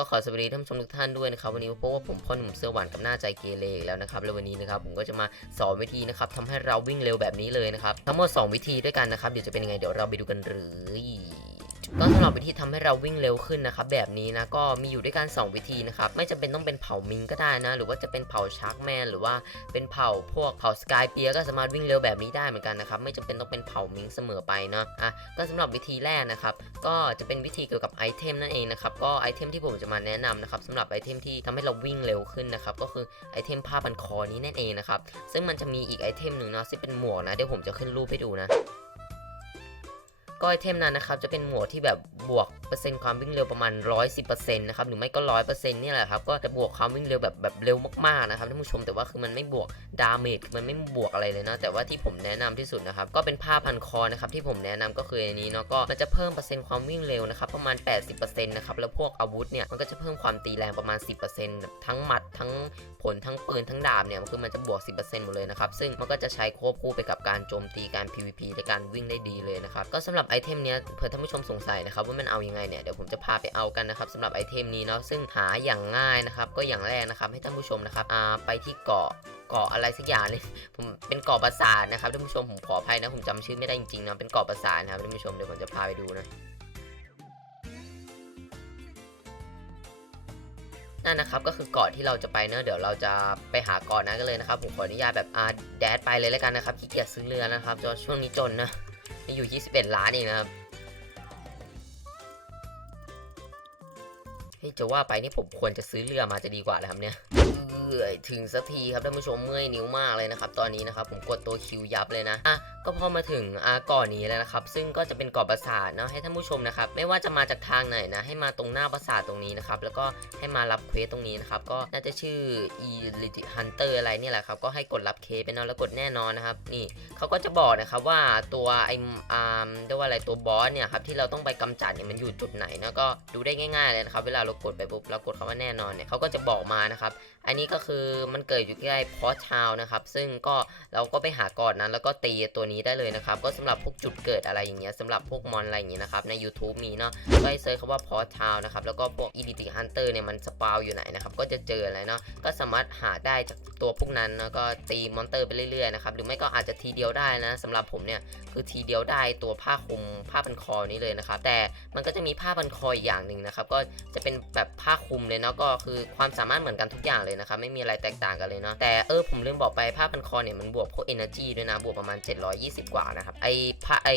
ก็ขอสวัสดีท่านผู้ชมทุกท่านด้วยนะครับวันนี้พบว่าผมพ่อหนุ่มเสื้อหวานกับหน้าใจเกเรอีกแล้วนะครับแล้ววันนี้นะครับผมก็จะมาสอนวิธีนะครับทำให้เราวิ่งเร็วแบบนี้เลยนะครับทั้งหมด2วิธีด้วยกันนะครับเดี๋ยวจะเป็นยังไงเดี๋ยวเราไปดูกันเล ก็สำหรับวิธีทำให้เราวิ่งเร็วขึ้นนะครับแบบนี้นะก็มีอยู่ด้วยกัน 2 วิธีนะครับไม่จำเป็นต้องเป็นเผามิงก็ได้นะ หรือว่าจะเป็นเผาชาร์กแมนหรือว่าเป็นเผาพวกเผาสกายเปียก็สามารถวิ่งเร็วแบบนี้ได้เหมือนกันนะครับไม่จำเป็นต้องเป็นเผามิงเสมอไปเนาะอะก็สำหรับวิธีแรกนะครับก็จะเป็นวิธีเกี่ยวกับไอเทมนั่นเองนะครับก็ไอเทมที่ผมจะมาแนะนำนะครับสำหรับไอเทมที่ทำให้เราวิ่งเร็วขึ้นนะครับก็คือไอเทมผ้าพันคอนี้นั่นเองนะครับซึ่งมันจะมีอีกไอเทมหนึ่งเนาะซึ่งเป็นหมวกนะเดี๋ยวผมจะขึ้นรูปให้ดูนะ ก็ไอเทมนั้นนะครับจะเป็นหมวกที่แบบบวกเปอร์เซ็นต์ความวิ่งเร็วประมาณ 110%นะครับหรือไม่ก็ 100%เนี่แหละครับก็จะบวกความวิ่งเร็วแบบแบบเร็วมากๆนะครับท่านผู้ชมแต่ว่าคือมันไม่บวกดาเมจมันไม่บวกอะไรเลยนะแต่ว่าที่ผมแนะนำที่สุดนะครับก็เป็นผ้าพันคอนะครับที่ผมแนะนำก็คืออันนี้เนาะก็มันจะเพิ่มเปอร์เซ็นต์ความวิ่งเร็วนะครับประมาณ 80%นะครับแล้วพวกอาวุธเนี่ยมันก็จะเพิ่มความตีแรงประมาณ 10%ทั้งหมัดทั้งผลทั้งปืนทั้งดาบเนี่ยคือมันจะบวก 10%หมดเลยนะครับซึ่งมันก็จะใช้ควบคู่ไปกับการโจมตีการ PVP และการวิ่งได้ดีเลยนะครับก็สำหรับไอเทมเนี้ยเผื่อท่านผู้ชมสงสัยนะครับว่ามันเอายังไงเนี่ยเดี๋ยวผมจะพาไปเอากันนะครับสำหรับไอเทมนี้เนาะซึ่งหาอย่างง่ายนะครับก็อย่างแรกนะครับให้ท่านผู้ชมนะครับอ่าไปที่เกาะเกาะอะไรสักอย่างเลยผมเป็นเกาะปราสาทนะครับท่านผู้ชมผมขออภัยนะผมจำชื่อไม่ได้จริงๆนะเป็นเกาะปราสาทนะครับท่านผู้ชมเดี๋ยวผมจะพาไปดูนะนั่นนะครับก็คือเกาะที่เราจะไปเนอะเดี๋ยวเราจะไปหาเกาะนั้นกันเลยนะครับผมขออนุญาตแบบอาแดดไปเลยแล้วกันนะครับขี้เกียจซื้อเรือนะครับจนช่วงนี้จนนะมีอยู่ 21 ล้านเองนะครับ ที่จะว่าไปนี่ผมควรจะซื้อเรือมาจะดีกว่าแล้วครับเนี่ยเอ้ยถึงสักทีครับท่านผู้ชมเมื่อยนิ้วมากเลยนะครับ ตอนนี้นะครับผมกดตัวคิวยับเลยนะอะ ก็พอมาถึงอาเกาะนี้แล้วนะครับ ซึ่งก็จะเป็นเกาะปราสาทเนาะให้ท่านผู้ชมนะครับ ไม่ว่าจะมาจากทางไหนนะ ให้มาตรงหน้าปราสาทตรงนี้นะครับ แล้วก็ให้มารับเควสตรงนี้นะครับ ก็น่าจะชื่อ Elite Hunter อะไรเนี่ยแหละครับ ก็ให้กดรับเคสไปเนาะแล้วกดแน่นอนนะครับ นี่เขาก็จะบอกนะครับว่าตัวไออ่าเรียกว่าอะไรตัวบอสเนี่ยครับที่เราต้องไปกำจัดเนี่ยมันอยู่จุดไหนนะก็ดูได้ง่ายๆเลยนะครับ เวลาเรากดไปปุ๊บเรากดคำว่าแน่นอนเนี่ยเขาก็จะบอกมานะครับ อันนี้ก็คือมันเกิดอยู่ใกล้พอชาวนะครับ ซึ่งก็เราก็ไปหาก่อนนั้นแล้วก็ตีตัวนี้ได้เลยนะครับ ก็สำหรับพวกจุดเกิดอะไรอย่างเงี้ยสำหรับพวกมอนอะไรอย่างเงี้ยนะครับ ใน YouTube มีเนาะก็ให้เซิร์ชคำว่าพอชาวนะครับ แล้วก็พวก e d i t Hunter เนี่ยมันสปาวอยู่ไหนนะครับ ก็จะเจออะไรเนาะ ก็สามารถหาได้จากตัวพวกนั้นแล้วก็ตีมอนเตอร์ไปเรื่อยๆนะครับ หรือไม่ก็อาจจะทีเดียวได้นะสำหรับผมเนี่ย คือทีเดียวได้ตัวผ้าคลุมผ้าพันคอนี้เลยนะครับ แต่มันก็จะมีผ้าพันคออีกอย่างหนึ่งนะครับ ก็จะเป็นแบบผ้าคลุมเลยเนาะ ก็คือความสามารถเหมือนกันทุกอย่างเลยนะครับ ไม่มีอะไรแตกต่างกันเลยเนาะ แต่เออผมลืมบอกไปผ้าพันคอเนี่ยมันบวกพวก energy ด้วยนะ บวกประมาณ 720กว่านะครับไอผ้าไอ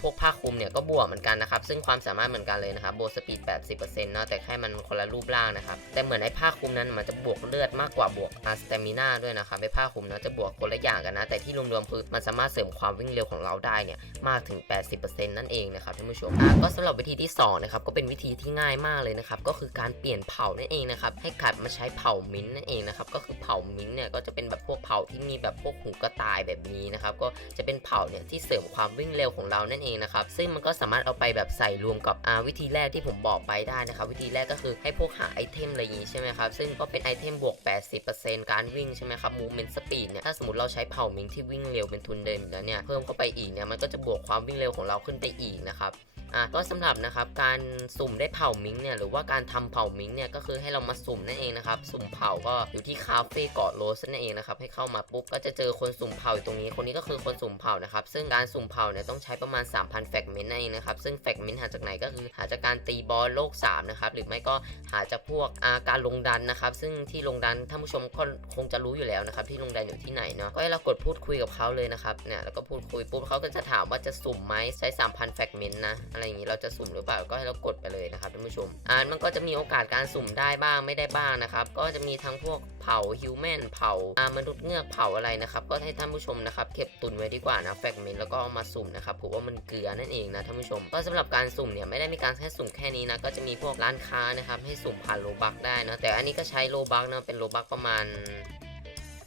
พวกผ้าคลุมเนี่ยก็บวกเหมือนกันนะครับ ซึ่งความสามารถเหมือนกันเลยนะครับโบวกสปีด 80%เนาะแต่แค่มันคนละรูปร่างนะครับ แต่เหมือนไอผ้าคลุมนั้นมันจะบวกเลือดมากกว่าบวกอาร์สเตมิน่าด้วยนะครับไอผ้าคลุมเนาะจะบวกคนละอย่างกันนะ แต่ที่รวมๆคือมันสามารถเสริมความวิ่งเร็วของเราได้เนี่ยมากถึง 80%นั่นเองนะครับท่านผู้ชมอะก็สำหรับวิธีที่สองนะครับก็เป็นวิธีที่ง่ายมากเลยนะครับก็คือการเปลี่ยนเผ่านั่นเองนะครับให้กลับมาใช้เผ่ามิ้นท์นั่นเองนะครับก็คือเผ่ามิ้นเนี่ยก็จะเป็นแบบพวกเผ่าที่มีแบบพวกหูกระต่ายแบบนี้นะครับก็จะเป็นเผ่าเนี่ยที่เสริมความวิ่งเร็วของเรานั่นเองนะครับซึ่งมันก็สามารถเอาไปแบบใส่รวมกับอาวิธีแรกที่ผมบอกไปได้นะครับวิธีแรกก็คือให้พวกหาไอเทมอะไรอย่างนี้ใช่ไหมครับซึ่งก็เป็นไอเทมบวก 80%การวิ่งใช่ไหมครับ movement speed เนี่ยถ้าสมมติเราใช้เผ่ามิงที่วิ่งเร็วเป็นทุนเดิมอยู่แล้วเนี่ยเพิ่มเข้าไปอีกเนี่ยมันก็จะบวกความวิ่งเร็วของเราขึ้นไปอีกนะครับ อะก็สำหรับนะครับการสุ่มได้เผ่ามิงเนี่ยหรือว่าการทำเผ่ามิงเนี่ยก็คือให้เรามาสุ่มนั่นเองนะครับสุ่มเผ่าก็อยู่ที่คาเฟ่เกาะโรสนั่นเองนะครับให้เข้ามาปุ๊บก็จะเจอคนสุ่มเผ่าอยู่ตรงนี้คนนี้ก็คือคนสุ่มเผ่านะครับซึ่งการสุ่มเผ่าเนี่ยต้องใช้ประมาณ 3,000แฟกเมนต์นั่นเองนะครับซึ่งแฟกเมนต์หาจากไหนก็คือหาจากการตีบอลโลก3นะครับหรือไม่ก็หาจากพวกอาการลงดันนะครับซึ่งที่ลงดันท่านผู้ชมก็คงจะรู้อยู่แล้วนะครับที่ลงดันอยู่ที่ไหนเนาะก็ให้เรากดพูดคุยกับเขาเลยนะครับเนี่ยแล้วก็พูดคุยปุ๊บเขาก็จะถามว่าจะสุ่มไหมใช้3,000แฟกเมนต์นะอะไรอย่างนี้เราจะสุ่มหรือเปล่าก็ให้เรากดไปเลยนะครับท่านผู้ชมอ่ามันก็จะมีโอกาสการสุ่มได้บ้างไม่ได้บ้างนะครับก็จะมีทั้งพวกเผาฮิวแมนเผาอ่ามนุษย์เงือกเผาอะไรนะครับก็ให้ท่านผู้ชมนะครับเก็บตุนไว้ดีกว่านะแฟกเมนแล้วก็เอามาสุ่มนะครับผมว่ามันเกลือนั่นเองนะท่านผู้ชม ก็สำหรับการสุ่มเนี่ยไม่ได้มีการแค่สุ่มแค่นี้นะก็จะมีพวกร้านค้านะครับให้สุ่มผ่านโลบักได้นะแต่อันนี้ก็ใช้โลบักนะเป็นโลบักประมาณ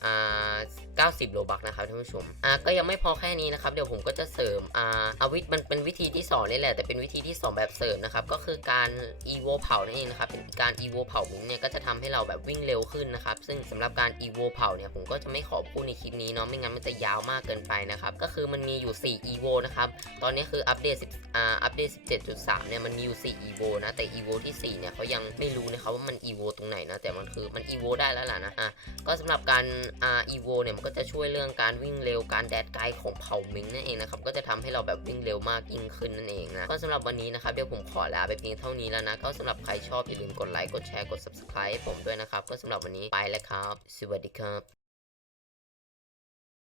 อ่า90โลบักนะครับท่านผู้ชมอ่าก็ยังไม่พอแค่นี้นะครับเดี๋ยวผมก็จะเสริมอ่าอาวิธมันเป็นวิธีที่2นี่แหละแต่เป็นวิธีที่ 2 แบบเสริมนะครับก็คือการ evo เผานั่นเองนะครับเป็นการ evo เผามิงเนี่ยก็จะทำให้เราแบบวิ่งเร็วขึ้นนะครับซึ่งสำหรับการ evo เผาเนี่ยผมก็จะไม่ขอพูดในคลิปนี้เนาะไม่งั้นมันจะยาวมากเกินไปนะครับก็คือมันมีอยู่4 evo นะครับตอนนี้คืออัปเดต10อ่าอัปเดต 17.3 เนี่ยมันมีอยู่ 4 evo นะแต่ evo ที่ 4 เนี่ยเขายังไม่รู้นะครับว่ามัน evo ตรงไหนนะแต่มันคือมัน evo ได้แล้วล่ะนะอะก็สำหรับการ R evo เนี่ยมันก็จะช่วยเรื่องการวิ่งเร็วการแดดไกลของเผ่ามิงนั่นเองนะครับก็จะทำให้เราแบบวิ่งเร็วมากยิ่งขึ้นนั่นเองนะก็สำหรับวันนี้นะครับเดี๋ยวผมขอลาไปเพียงเท่านี้แล้วนะก็สำหรับใครชอบอย่าลืมกดไลค์กดแชร์กด subscribe ให้ผมด้วยนะครับก็สำหรับวันนี้ไปแล้วครับ สวัสดีครับ